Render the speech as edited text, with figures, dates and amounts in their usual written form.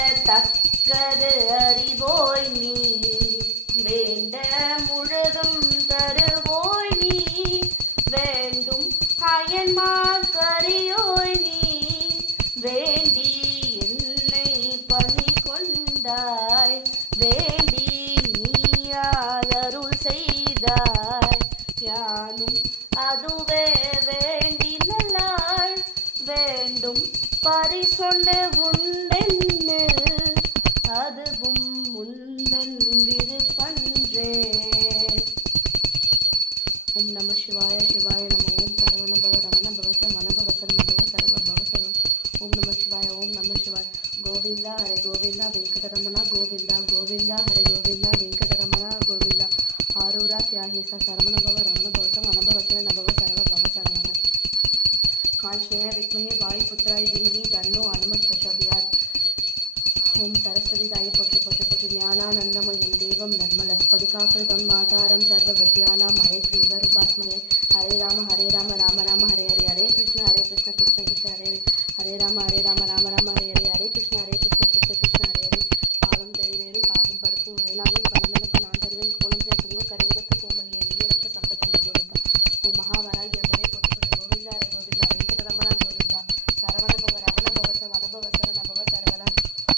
தக்கது அறிவோய் நீ, வேண்ட முழுதும் தருவோய் நீ, வேண்டும் அயன்மார் கரியோய் நீ, வேண்டி என்னை பணி கொண்டாய், வேண்டி நீயாய் அருள் செய்தாய், யானும் அதுவே வேண்டி நல்லாள், வேண்டும் பரிசொண்டு உண்டென்னில், அதுவும் முந்தன் விருப்பன்றே. ஓம் நம சிவாய சிவாய நம. ஓம் சரவண பவ ரமண பவச மனபவ சர்வ சர்வ பவ சர்வ. ஓம் நம சிவாய ஓம் நம சிவாய. கோவிந்தா ஹரே கோவிந்தா வெங்கடரமணா கோவிந்தா கோவிந்தா ஹரே கோவிந்தா வெங்கடரமணா கோவிந்தா. ஆரூரா தியாகேசா சரவண பவ ரமண பவச மனபவச நபவ சர்வ பவ சரவண. காஞ்சனேய வித்மஹே வாயுபுத்ராய தீமஹி தன்னோ அனுமத் பிரச்சோதயாத். ஓம் சரஸ்வதி தாயை போற்றி போற்றி போற்றி. ஞானானந்தமயம் தேவம் நர்மலஸ்படிகாக்கிருதம் மாதாரம் சர்வ வித்யானாம் மயக்ரீவ ரூபாஸ்மயே. ஹரே ராம ராம ராம